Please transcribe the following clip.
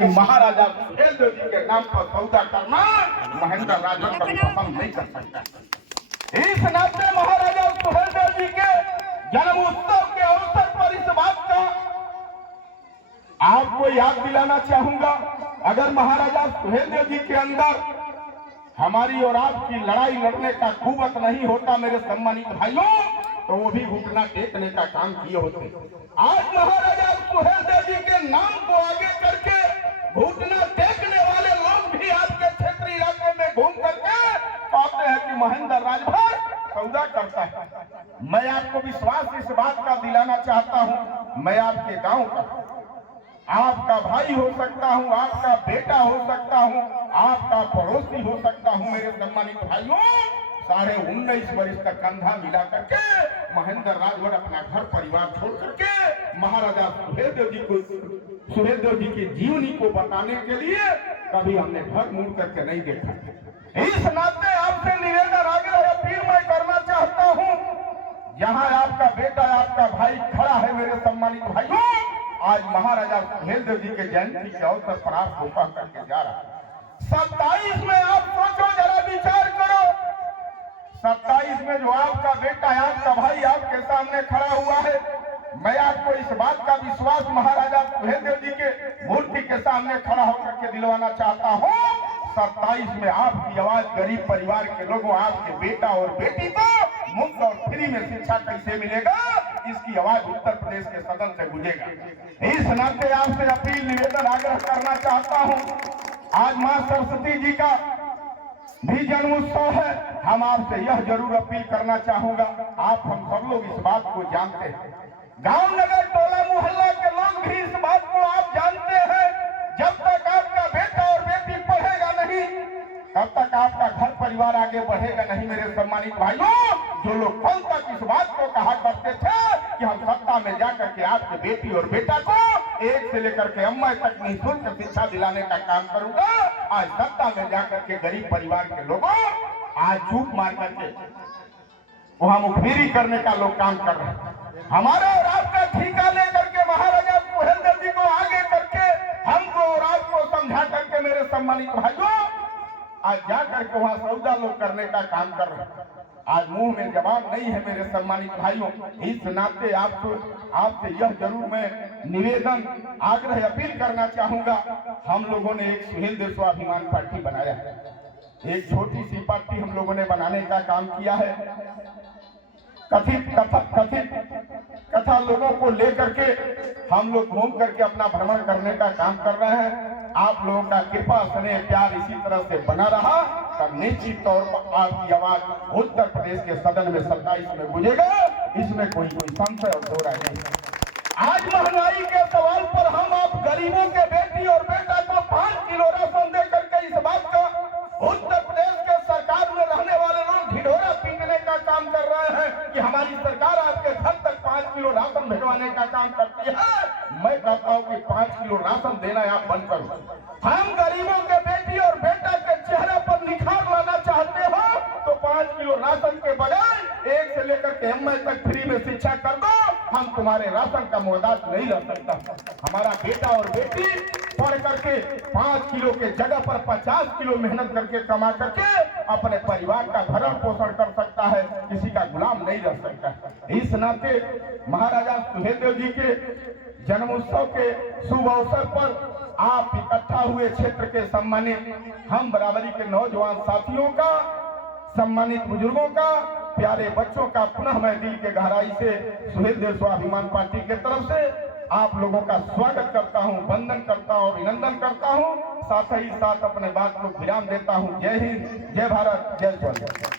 महाराजा सुहेलदेव जी के नाम पर सौदा करना महेंद्र राजा को पसंद नहीं कर सकता। इस नाते महाराजा सुहेलदेव जी के जन्म उत्सव के अवसर पर इस बात का आपको याद दिलाना चाहूंगा। अगर महाराजा सुहेलदेव जी के अंदर हमारी और आपकी लड़ाई लड़ने का कुवत नहीं होता मेरे सम्मानित भाइयों, तो वो भी घुटना टेकने का काम किए होते। आज महाराजा सुहेलदेव जी के नाम को आगे करके घुटना टेकने वाले लोग भी आपके क्षेत्रीय इलाके में घूम करके कहते हैं कि महेंद्र राजभर सौदा करता है। मैं आपको विश्वास इस बात का दिलाना चाहता हूं, मैं आपके गांव का आपका भाई हो सकता हूं, आपका बेटा हो सकता हूं, आपका पड़ोसी हो सकता हूं। मेरे सम्मानित भाइयों, 19.5 वर्ष तक कंधा मिला करके महेंद्र राजभर अपना घर परिवार छोड़ करके महाराजा सुहेलदेव जी की जीवनी को बताने के लिए कभी हमने घर मुड़ करके नहीं देखा। इस नाते आपसे निवेदन आग्रह अपील मैं करना चाहता हूं, यहाँ आपका बेटा आपका भाई खड़ा है मेरे सम्मानित भाइयों, आज महाराजा सुहेलदेव जी के जयंती के अवसर पर आपको कह करके जा रहा है। 27 में आप सोचो, जरा विचार करो, 27 में जो आपका बेटा आपका भाई आपके सामने खड़ा हुआ है, मैं आपको इस बात का विश्वास महाराजा सुहेलदेव जी के मूर्ति के सामने खड़ा होकर के दिलवाना चाहता हूँ। 27 में आपकी आवाज गरीब परिवार के लोगों, आपके बेटा और बेटी को मुफ्त और फ्री में शिक्षा कैसे मिलेगा, इसकी आवाज उत्तर प्रदेश के सदन से गूंजेगा। इस नाते आपसे अपील निवेदन आग्रह करना चाहता हूँ, आज मां सरस्वती जी का भी जन्म उत्सव है। हम आपसे यह जरूर अपील करना चाहूंगा, आप हम सब लोग इस बात को जानते हैं, गांव नगर टोला मोहल्ला के लोग भी इस बात को आप जानते हैं, जब तक आपका बेटा और बेटी पढ़ेगा नहीं तब तक आपका घर परिवार आगे बढ़ेगा नहीं। मेरे सम्मानित भाइयों, जो लोग कल तक इस बात को कहा करते थे कि हम सत्ता में जाकर के आपके बेटी और बेटा को 1 से लेकर के अम्मा तक निःशुल्क शिक्षा दिलाने का काम करूंगा, आज सत्ता में जाकर के गरीब परिवार के लोगों आज चूप मार करके वहां मुखबिरी करने का लोग काम कर रहे हैं। हमारा और आपका ठीका लेकर के महाराजा सुहेलदेव जी को आगे करके हमको और आपको समझा करके मेरे सम्मानित भाइयों आज जा करके वहां सौदा लोग करने का काम कर रहे हैं। आज मुंह में जवाब नहीं है मेरे सम्मानित भाइयों। इस नाते आपसे यह जरूर मैं निवेदन आग्रह अपील करना चाहूंगा, हम लोगों ने एक सुहेलदेव स्वाभिमान पार्टी बनाया है, एक छोटी सी पार्टी हम लोगों ने बनाने का काम किया है। कथित कथा लोगों को लेकर के हम लोग घूम करके अपना भ्रमण करने का काम कर रहे हैं। आप लोगों का कृपा स्नेह प्यार इसी तरह से बना रहा तो निश्चित तौर पर आपकी आवाज उत्तर प्रदेश के सदन में 27 में गूंजेगा, इसमें कोई संशय और दो राय नहीं। आज महंगाई के सवाल पर हम आप गरीबों के बेटी और बेटा को 5 किलो राशन दे करके इस बात का उत्तर प्रदेश के सरकार में रहने वाले लोग ढिढोरा पीटने का काम कर रहे हैं कि हमारी सरकार आपके घर तक 5 किलो राशन भिजवाने का काम करती है। मैं कहता हूं कि 5 किलो राशन देना आप बंद करो। हम गरीबों के बेटी और बेटा के चेहरे पर निखार लाना चाहते हो तो 5 किलो राशन के बजाय 1 से लेकर के एमए तक फ्री में शिक्षा कर दो। हम तुम्हारे राशन का मोहताज नहीं रह सकता। हमारा बेटा और बेटी पढ़ करके 5 किलो के जगह पर 50 किलो मेहनत करके कमा करके अपने परिवार का भरण पोषण कर सकता है, किसी का गुलाम नहीं रह सकता। इस नाते महाराजा सुहेलदेव जी के जन्म उत्सव के शुभ अवसर पर आप इकट्ठा हुए क्षेत्र के सम्मानित हम बराबरी के नौजवान साथियों का, सम्मानित बुजुर्गों का, प्यारे बच्चों का पुनः मैं दिल के गहराई से सुहेलदेव स्वाभिमान पार्टी के तरफ से आप लोगों का स्वागत करता हूं, वंदन करता हूं, अभिनंदन करता हूं, साथ ही साथ अपने बात को विराम देता हूं। जय हिंद, जय भारत, जय जवान।